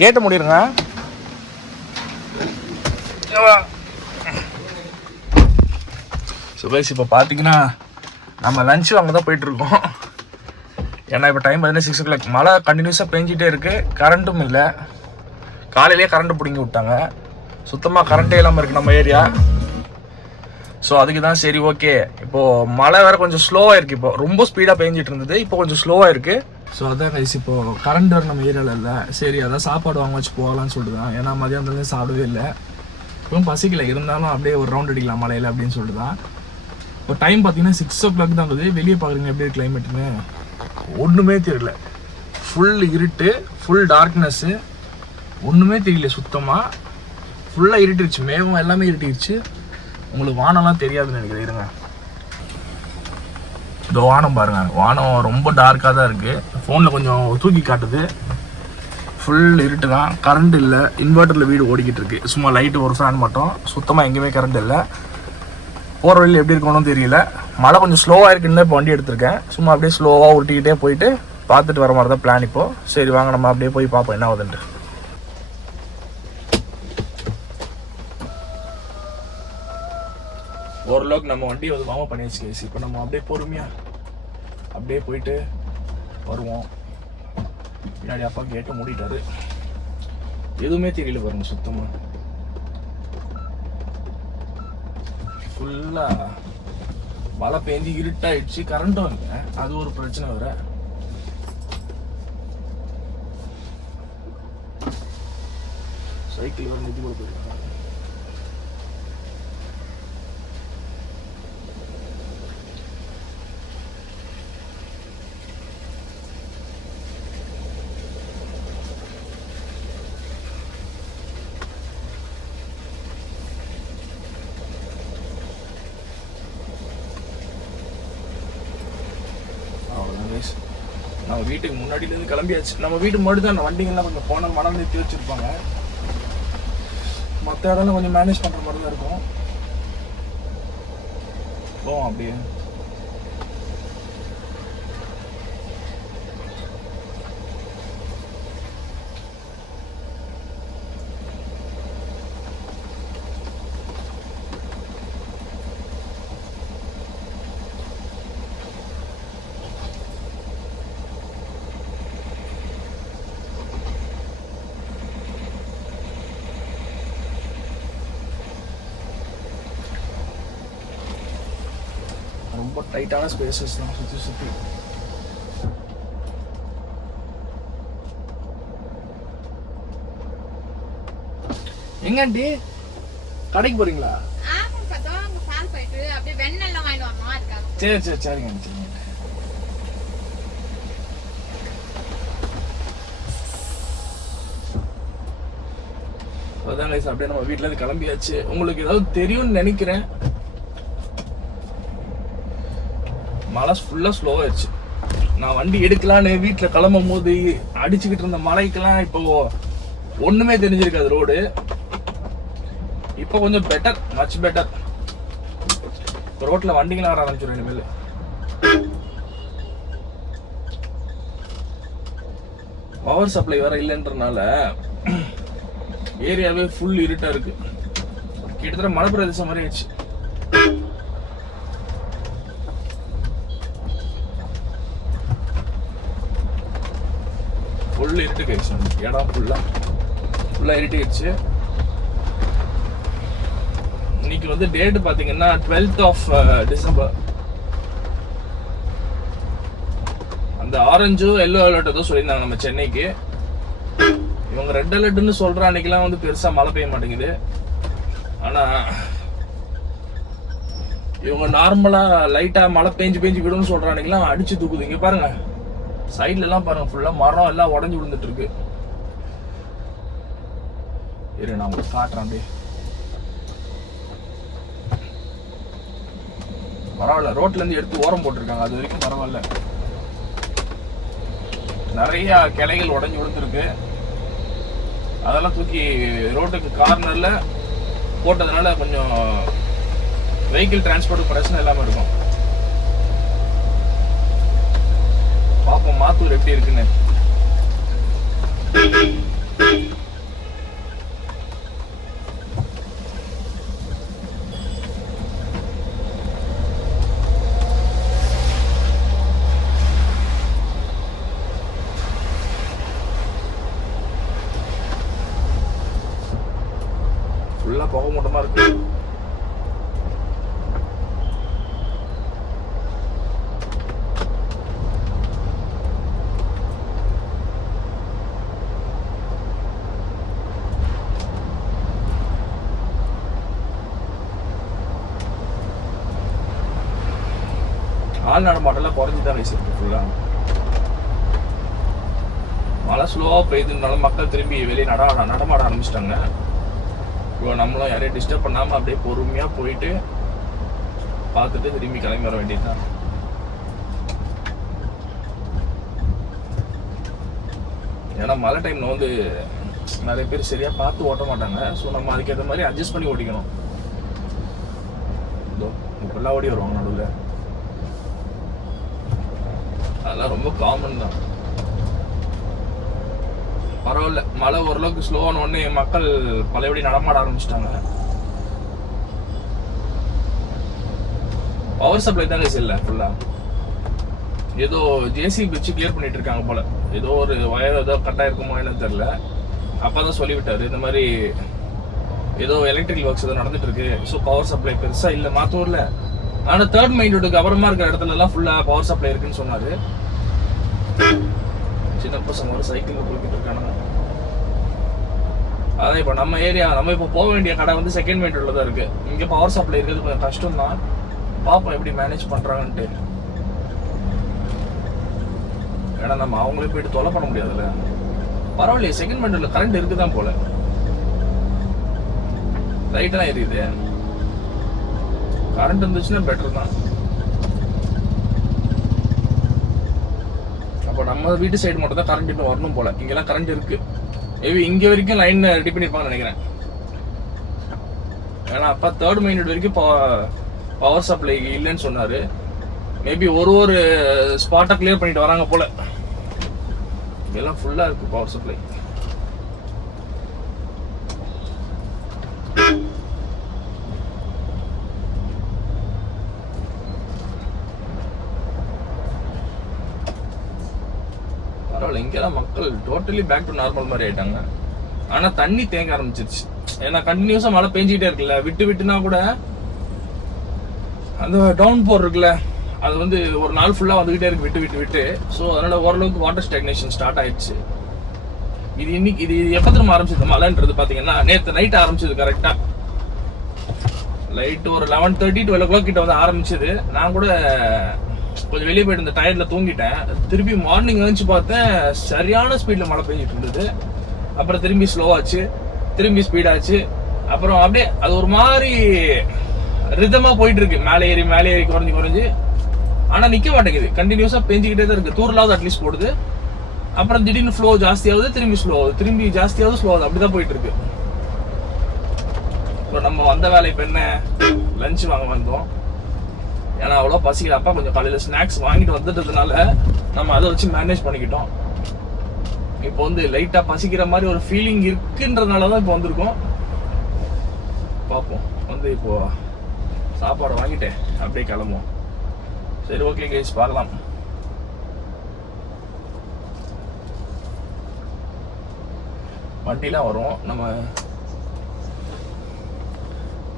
கேட்டை முடிடுங்க. So guys இப்போ பார்த்தீங்கன்னா நம்ம லஞ்ச் வாங்க தான் போயிட்டுருக்கோம். ஏன்னா இப்போ டைம் பார்த்தீங்கன்னா 6 o'clock. மழை கண்டினியூஸாக பெஞ்சிட்டே இருக்குது. கரண்ட்டும் இல்லை. காலையிலேயே கரண்ட்டு பிடிங்கி விட்டாங்க. சுத்தமாக கரண்ட்டே இல்லாமல் இருக்குது நம்ம ஏரியா. ஸோ அதுக்கு தான் சரி ஓகே, இப்போது மழை வேறு கொஞ்சம் ஸ்லோவாக இருக்குது. இப்போ ரொம்ப ஸ்பீடாக பெஞ்சிட்டு இருந்தது, இப்போ கொஞ்சம் ஸ்லோவாக இருக்குது. ஸோ அதான் கைஸ் இப்போது கரண்ட் வேறு நம்ம ஏரியாவில் இல்லை. சரி அதான் சாப்பாடு வாங்க வச்சு போகலான்னு சொல்லிட்டு தான். ஏன்னா மதியானத்துலேருந்து சாப்பிடவே இல்லை. இப்பவும் பசிக்கல, இருந்தாலும் அப்படியே ஒரு ரவுண்ட் அடிக்கலாம் மலையில் அப்படின்னு சொல்லிட்டு தான். இப்போ டைம் பார்த்தீங்கன்னா 6 o'clock தான் இருக்குது. வெளியே பார்க்குறீங்க எப்படி கிளைமேட்டுன்னு ஒன்றுமே தெரியல. ஃபுல் இருட்டு, ஃபுல் டார்க்னஸ்ஸு, ஒன்றுமே தெரியல சுத்தமாக. ஃபுல்லாக இருட்டிடுச்சு, மேகம் எல்லாமே இருட்டிடுச்சு. உங்களுக்கு வானம்லாம் தெரியாதுன்னு நினைக்கிறேன். இருங்க, இந்த வானம் பாருங்கள், வானம் ரொம்ப டார்க்காக தான் இருக்குது. ஃபோனில் கொஞ்சம் தூக்கி காட்டுது. ஃபுல் இருட்டு தான், கரண்ட் இல்லை. இன்வெர்ட்டரில் வீடு ஓடிக்கிட்டு இருக்கு. சும்மா லைட்டு ஒரு ஃபேன் மட்டும், சுத்தமாக எங்கேயுமே கரண்ட் இல்லை. போகிற வழியில் எப்படி இருக்கணும்னு தெரியல. மழை கொஞ்சம் ஸ்லோவாக இருக்குன்னு இப்போ வண்டி எடுத்திருக்கேன். சும்மா அப்படியே ஸ்லோவாக உருட்டிக்கிட்டே போயிட்டு பார்த்துட்டு வர மாதிரி தான் பிளான் இப்போது. சரி வாங்க நம்ம அப்படியே போய் பார்ப்போம் என்ன ஆகுதுன்ட்டு. ஓரளவுக்கு நம்ம வண்டியை வந்து வாங்க பண்ணியாச்சு கேஸ். இப்போ நம்ம அப்படியே பொறுமையாக அப்படியே போயிட்டு வருவோம். பின்னாடி அப்பா கேட்டு மூடிட்டாரு, எதுவுமே தெரியல பாருங்க சுத்தமாக. ஃபுல்லாக மழை பெஞ்சு இருட்டாயிடுச்சு, கரண்ட்டும் இல்லை. அது ஒரு பிரச்சனை வேற. சைக்கிள் வேறு நிதி கூட போயிருக்காங்க. நம்ம வீட்டுக்கு முன்னாடியிலேருந்து கிளம்பியாச்சு. நம்ம வீட்டு முன்னாடி தான் அந்த வண்டிங்கெல்லாம் கொஞ்சம் போன மணல் நிறுத்தி வச்சுருப்பாங்க. மற்ற இடம்லாம் கொஞ்சம் மேனேஜ் பண்ணுற மாதிரி தான் இருக்கும். போவோம் அப்படியே. ரொம்ப டைட்டான ஸ்பேசஸ் தான் சுற்றி சுற்றி. எங்கண்டி கடைக்கு போறீங்களா? சரி சரி சரிங்க சரிங்க. அதான் கைஸ் அப்படியே நம்ம வீட்டுல இருந்து கிளம்பியாச்சு. உங்களுக்கு ஏதாவது தெரியும்னு நினைக்கிறேன். மழை ஃபுல்லாக ஸ்லோவாகிடுச்சு. நான் வண்டி எடுக்கலான்னு வீட்டில் கிளம்பும் போது அடிச்சுக்கிட்டு இருந்த மழைக்கெல்லாம் இப்போ ஒன்றுமே தெரிஞ்சிருக்காது ரோடு. இப்போ கொஞ்சம் பெட்டர், மச் பெட்டர். இப்போ ரோட்டில் வண்டிங்களாம் வர ஆரம்பிச்சிடும் இனிமேல். பவர் சப்ளை வேற இல்லைன்றனால ஏரியாவே ஃபுல் இருட்டாக இருக்கு. கிட்டத்தட்ட மழை பிரதேசம் மாதிரி ஆயிடுச்சு. ஃபுல் இருட்டு ஆயிடுச்சு. இடம் ஃபுல்லாக இருட்டு ஆயிடுச்சு. இன்னைக்கு வந்து டேட் பார்த்தீங்கன்னா 12th of December. அந்த ஆரஞ்சு எல்லோ அலர்ட் ஏதோ சொல்லியிருந்தாங்க நம்ம சென்னைக்கு. இவங்க ரெட் அலர்ட்னு சொல்ற அன்னைக்கெல்லாம் வந்து பெருசா மழை பெய்ய மாட்டேங்குது. ஆனா இவங்க நார்மலா லைட்டா மழை பெஞ்சு விடும்னு சொல்ற அன்னைக்கெல்லாம் அடிச்சு தூக்குது. இங்க பாருங்க, சைட்ல எல்லாம் பாருங்க, ஃபுல்லா மரம் எல்லாம் உடஞ்சு விழுந்துட்டு இருக்கு. இரு நான் உங்களுக்கு காட்டுறேன். அப்படியே பரவாயில்ல, ரோட்ல இருந்து எடுத்து ஓரம் போட்டிருக்காங்க, அது வரைக்கும் பரவாயில்ல. நிறைய கிளைகள் உடஞ்சி விழுந்துருக்கு. அதெல்லாம் தூக்கி ரோட்டுக்கு கார்னர்ல போட்டதுனால கொஞ்சம் வெஹிக்கிள் டிரான்ஸ்போர்ட் பிரச்சனை இல்லாமல் இருக்கும். பார்ப்போம் மாத்தூர் எப்படி இருக்குன்னு. ஃபுல்லா புகை மூட்டமா இருக்கு. ஆள் நடமாட்டெல்லாம் குறைஞ்சிதான் வச்சிருக்கு. ஃபுல்லா மழை ஸ்லோவா பெய்யுதுனால மக்கள் திரும்பி வெளியே நடமாட ஆரம்பிச்சிட்டாங்க. இப்போ நம்மளும் யாரையும் டிஸ்டர்ப் பண்ணாமல் அப்படியே பொறுமையாக போயிட்டு பார்த்துட்டு திரும்பி கிளம்பி வர வேண்டியதுதான். ஏன்னா மழை டைமில் வந்து நிறைய பேர் சரியாக பார்த்து ஓட்ட மாட்டாங்க. ஸோ நம்ம அதுக்கேற்ற மாதிரி அட்ஜஸ்ட் பண்ணி ஓட்டிக்கணும். இதோ இப்பெல்லாம் ஓடி வருவாங்க நடுவில். அதெல்லாம் ரொம்ப காமன் தான். பரவாயில்ல, மழை ஓரளவுக்கு ஸ்லோவான உடனே மக்கள் பழையபடி நடமாட ஆரம்பிச்சிட்டாங்க. பவர் சப்ளை தாங்க இல்லை ஃபுல்லா. ஏதோ ஜேசிபி வச்சு கிளியர் பண்ணிட்டு இருக்காங்க போல. ஏதோ ஒரு வயர் ஏதோ கட்டாக இருக்குமோ என்னன்னு தெரியல. அப்பதான் சொல்லிவிட்டாரு இந்த மாதிரி ஏதோ எலக்ட்ரிக்கல் ஒர்க்ஸ் ஏதோ நடந்துட்டு இருக்கு. ஸோ பவர் சப்ளை பெருசா இல்லை மாத்தூர்ல. ஆனால் தேர்ட் மெயின் ரோடுக்கு அப்புறமா இருக்கிற இடத்துல எல்லாம் ஃபுல்லா பவர் சப்ளை இருக்குன்னு சொன்னாரு. சின்ன பசங்க ஒரு சைக்கிள் போய்கிட்டு இருக்கானுங்க. அதான் இப்போ நம்ம ஏரியா நம்ம இப்போ போக வேண்டிய கடை வந்து செகண்ட் மெயின் ரோட்ல தான் இருக்கு. இங்கே பவர் சப்ளை இருக்கிறது கொஞ்சம் கஷ்டம் தான். பார்ப்போம் எப்படி மேனேஜ் பண்றாங்கன்ட்டு. ஏன்னா நம்ம அவங்களே போயிட்டு தொலை பண்ண முடியாதுல்ல. பரவாயில்லையே, செகண்ட் மெயின் ரோட்ல கரண்ட் இருக்குதான் போல. லைட்டெல்லாம் எரியுது. கரண்ட் இருந்துச்சுன்னா பெட்டர் தான். அப்போ நம்ம வீட்டு சைடு மட்டும் தான் கரண்ட் இன்னும் வரணும் போல. இங்கெல்லாம் கரண்ட் இருக்கு. மேபி இங்கே வரைக்கும் லைன் ரெடி பண்ணியிருப்பாங்கன்னு நினைக்கிறேன். ஏன்னா அப்போ தேர்ட் மெயின் ரோடு வரைக்கும் பவர் சப்ளை இல்லைன்னு சொன்னாரு. மேபி ஒரு ஸ்பாட்டை கிளியர் பண்ணிட்டு வராங்க போல. இதெல்லாம் ஃபுல்லா இருக்கு பவர் சப்ளை. பரவாயில்ல, இங்கெல்லாம் மக்கள் டோட்டலி பேக் டு நார்மல் மாதிரி ஆயிட்டாங்க. ஆனா தண்ணி தேங்க ஆரம்பிச்சிருச்சு. ஏன்னா கண்டினியூஸா மழை பெஞ்சிக்கிட்டே இருக்குல்ல. விட்டுனா கூட அந்த டவுன் போர் இருக்குல்ல, அது வந்து ஒரு நாள் ஃபுல்லா வந்துகிட்டே இருக்கு விட்டு. ஸோ அதனால ஓரளவுக்கு வாட்டர் ஸ்டாக்னேஷன் ஸ்டார்ட் ஆயிடுச்சு. இது எப்ப திரும்ப ஆரம்பிச்சது மழைன்றது பாத்தீங்கன்னா நேற்று நைட் ஆரம்பிச்சது. கரெக்டா லைட் ஒரு 11:30 12 o'clock கிட்ட வந்து ஆரம்பிச்சது. நான் கூட கொஞ்சம் வெளியே போயிட்டு இந்த டயர்ல தூங்கிட்டேன். திருப்பி மார்னிங் எழுந்துச்சு பார்த்தேன் சரியான ஸ்பீட்ல மழை பெஞ்சிட்டு இருந்தது. அப்புறம் திரும்பி ஸ்லோவாச்சு, திரும்பி ஸ்பீடாச்சு. அப்புறம் அப்படியே அது ஒரு மாதிரி ரிதமா போயிட்டு இருக்கு. மேலே ஏறி குறைஞ்சு ஆனா நிக்க மாட்டேங்குது. கண்டினியூஸா பெஞ்சிக்கிட்டே தான் இருக்கு. தூரலாவது அட்லீஸ்ட் போடுது. அப்புறம் திடீர்னு ஃப்ளோ ஜாஸ்தியாவது, திரும்பி ஸ்லோ ஆகுது, திரும்பி ஜாஸ்தியாவது ஸ்லோ ஆகுது. அப்படிதான் போயிட்டு இருக்கு. இப்போ நம்ம வந்த வேலை இப்போ என்ன, லஞ்ச் வாங்க வந்தோம். ஏன்னா அவ்வளோ பசிக்கல. அப்பா கொஞ்சம் காலையில் ஸ்நாக்ஸ் வாங்கிட்டு வந்துட்டதுனால நம்ம அதை வச்சு மேனேஜ் பண்ணிக்கிட்டோம். இப்போ வந்து லைட்டாக பசிக்கிற மாதிரி ஒரு ஃபீலிங் இருக்குன்றதுனால தான் இப்போ வந்திருக்கோம். பார்ப்போம். வந்து இப்போ சாப்பாடு வாங்கிட்டேன் அப்படியே கிளம்புவோம். சரி, ஓகே கைஸ், பார்க்கலாம். வண்டிலாம் வரும். நம்ம